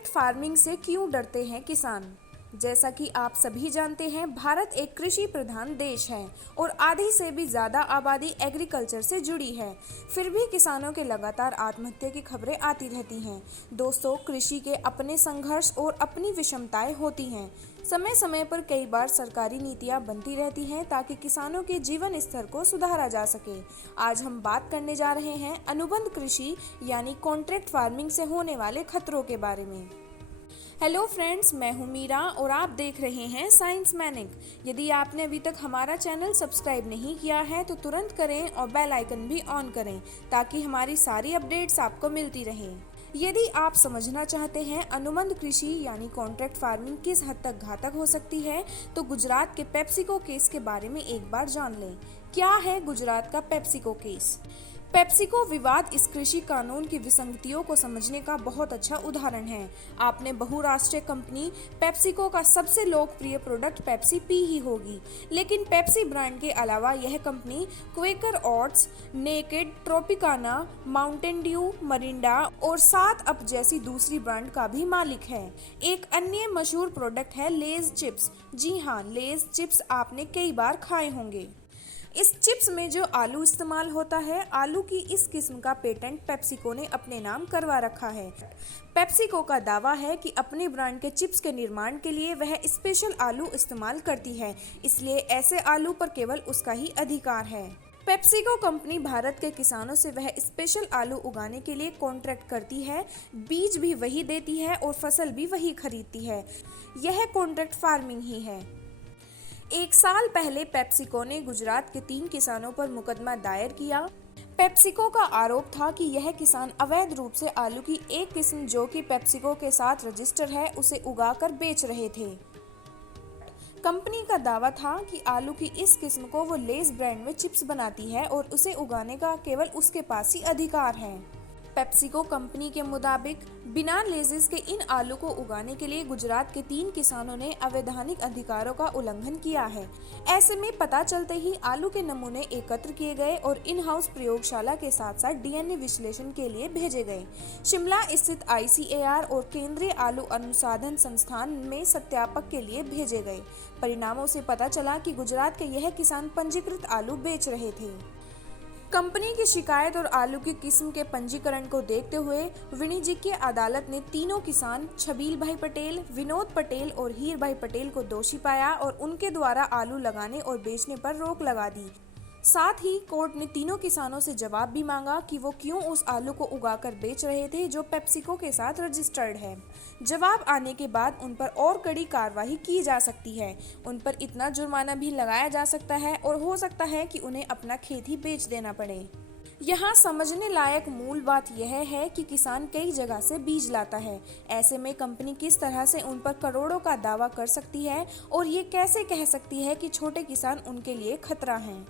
Contract farming से क्यों डरते हैं किसान? जैसा कि आप सभी जानते हैं, भारत एक कृषि प्रधान देश है और आधी से भी ज़्यादा आबादी एग्रीकल्चर से जुड़ी है। फिर भी किसानों के लगातार आत्महत्या की खबरें आती रहती हैं। दोस्तों, कृषि के अपने संघर्ष और अपनी विषमताएं होती हैं। समय समय पर कई बार सरकारी नीतियां बनती रहती हैं ताकि किसानों के जीवन स्तर को सुधारा जा सके। आज हम बात करने जा रहे हैं अनुबंध कृषि यानी कॉन्ट्रैक्ट फार्मिंग से होने वाले खतरों के बारे में। हेलो फ्रेंड्स, मैं हूं मीरा और आप देख रहे हैं साइंस मैनिक। यदि आपने अभी तक हमारा चैनल सब्सक्राइब नहीं किया है तो तुरंत करें और बेल आइकन भी ऑन करें ताकि हमारी सारी अपडेट्स आपको मिलती रहें। यदि आप समझना चाहते हैं अनुबंध कृषि यानी कॉन्ट्रैक्ट फार्मिंग किस हद तक घातक हो सकती है, तो गुजरात के पेप्सिको केस के बारे में एक बार जान लें। क्या है गुजरात का पेप्सिको केस? पेप्सिको विवाद इस कृषि कानून की विसंगतियों को समझने का बहुत अच्छा उदाहरण है। आपने बहुराष्ट्रीय कंपनी पेप्सिको का सबसे लोकप्रिय प्रोडक्ट पेप्सी पी ही होगी, लेकिन पेप्सी ब्रांड के अलावा यह company Quaker oats, naked, Tropicana, Mountain Dew, Mirinda और 7 अप जैसी दूसरी ब्रांड का भी मालिक है। एक अन्य मशहूर प्रोडक्ट है लेज चिप्स। जी हाँ, लेज चिप्स आपने कई बार खाए होंगे। इस चिप्स में जो आलू इस्तेमाल होता है, आलू की इस किस्म का पेटेंट पेप्सिको ने अपने नाम करवा रखा है। पेप्सिको का दावा है कि अपने ब्रांड के चिप्स के निर्माण के लिए वह स्पेशल आलू इस्तेमाल करती है, इसलिए ऐसे आलू पर केवल उसका ही अधिकार है। पेप्सिको कंपनी भारत के किसानों से वह स्पेशल आलू उगाने के लिए कॉन्ट्रैक्ट करती है, बीज भी वही देती है और फसल भी वही खरीदती है। यह कॉन्ट्रैक्ट फार्मिंग ही है। 1 साल पहले पेप्सिको ने गुजरात के 3 किसानों पर मुकदमा दायर किया। पेप्सिको का आरोप था कि यह किसान अवैध रूप से आलू की एक किस्म जो कि पेप्सिको के साथ रजिस्टर है उसे उगाकर बेच रहे थे। कंपनी का दावा था कि आलू की इस किस्म को वो लेस ब्रांड में चिप्स बनाती है और उसे उगाने का केवल उसके पास ही अधिकार है। पेप्सिको कंपनी के मुताबिक बिना लेजेस के इन आलू को उगाने के लिए गुजरात के 3 किसानों ने अवैधानिक अधिकारों का उल्लंघन किया है। ऐसे में पता चलते ही आलू के नमूने एकत्र किए गए और इन हाउस प्रयोगशाला के साथ साथ डीएनए विश्लेषण के लिए भेजे गए। शिमला स्थित ICAR और केंद्रीय आलू अनुसंधान संस्थान में सत्यापक के लिए भेजे गए। परिणामों से पता चला कि गुजरात के यह किसान पंजीकृत आलू बेच रहे थे। कंपनी की शिकायत और आलू की किस्म के पंजीकरण को देखते हुए वाणिज्यिक अदालत ने तीनों किसान छबील भाई पटेल, विनोद पटेल और हीर भाई पटेल को दोषी पाया और उनके द्वारा आलू लगाने और बेचने पर रोक लगा दी। साथ ही कोर्ट ने तीनों किसानों से जवाब भी मांगा कि वो क्यों उस आलू को उगाकर बेच रहे थे जो पेप्सिको के साथ रजिस्टर्ड है। जवाब आने के बाद उन पर और कड़ी कार्रवाई की जा सकती है। उन पर इतना जुर्माना भी लगाया जा सकता है और हो सकता है कि उन्हें अपना खेत ही बेच देना पड़े। यहाँ समझने लायक मूल बात यह है कि किसान कई जगह से बीज लाता है। ऐसे में कंपनी किस तरह से उन पर करोड़ों का दावा कर सकती है और ये कैसे कह सकती है कि छोटे किसान उनके लिए खतरा हैं।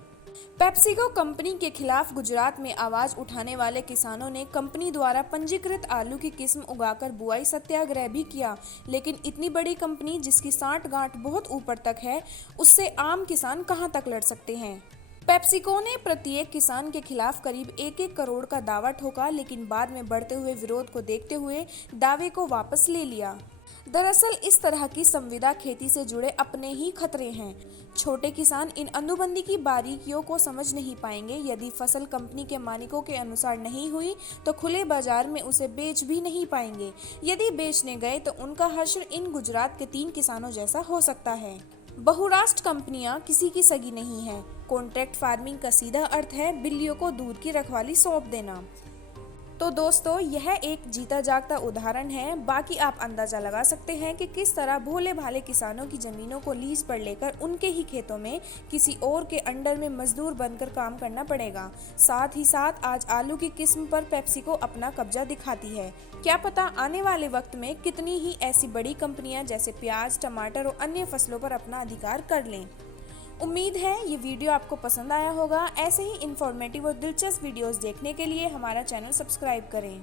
पेप्सिको कंपनी के खिलाफ गुजरात में आवाज उठाने वाले किसानों ने कंपनी द्वारा पंजीकृत आलू की किस्म उगाकर बुआई सत्याग्रह भी किया, लेकिन इतनी बड़ी कंपनी जिसकी सांठ-गांठ बहुत ऊपर तक है, उससे आम किसान कहां तक लड़ सकते हैं। पेप्सिको ने प्रत्येक किसान के खिलाफ करीब 1-1 करोड़ का दावा ठोका, लेकिन बाद में बढ़ते हुए विरोध को देखते हुए दावे को वापस ले लिया। दरअसल इस तरह की संविदा खेती से जुड़े अपने ही खतरे हैं। छोटे किसान इन अनुबंधी की बारीकियों को समझ नहीं पाएंगे। यदि फसल कंपनी के मालिकों के अनुसार नहीं हुई तो खुले बाजार में उसे बेच भी नहीं पाएंगे। यदि बेचने गए तो उनका हश्र इन गुजरात के 3 किसानों जैसा हो सकता है। बहुराष्ट्र कंपनियां किसी की सगी नहीं है। कॉन्ट्रैक्ट फार्मिंग का सीधा अर्थ है बिल्लियों को दूध की रखवाली सौंप देना। तो दोस्तों, यह एक जीता जागता उदाहरण है। बाकी आप अंदाजा लगा सकते हैं कि किस तरह भोले भाले किसानों की जमीनों को लीज पर लेकर उनके ही खेतों में किसी और के अंडर में मजदूर बनकर काम करना पड़ेगा। साथ ही साथ आज आलू की किस्म पर पेप्सिको अपना कब्जा दिखाती है। क्या पता आने वाले वक्त में कितनी ही ऐसी बड़ी कंपनियां जैसे प्याज, टमाटर और अन्य फसलों पर अपना अधिकार कर लें। उम्मीद है ये वीडियो आपको पसंद आया होगा। ऐसे ही इंफॉर्मेटिव और दिलचस्प वीडियोस देखने के लिए हमारा चैनल सब्सक्राइब करें।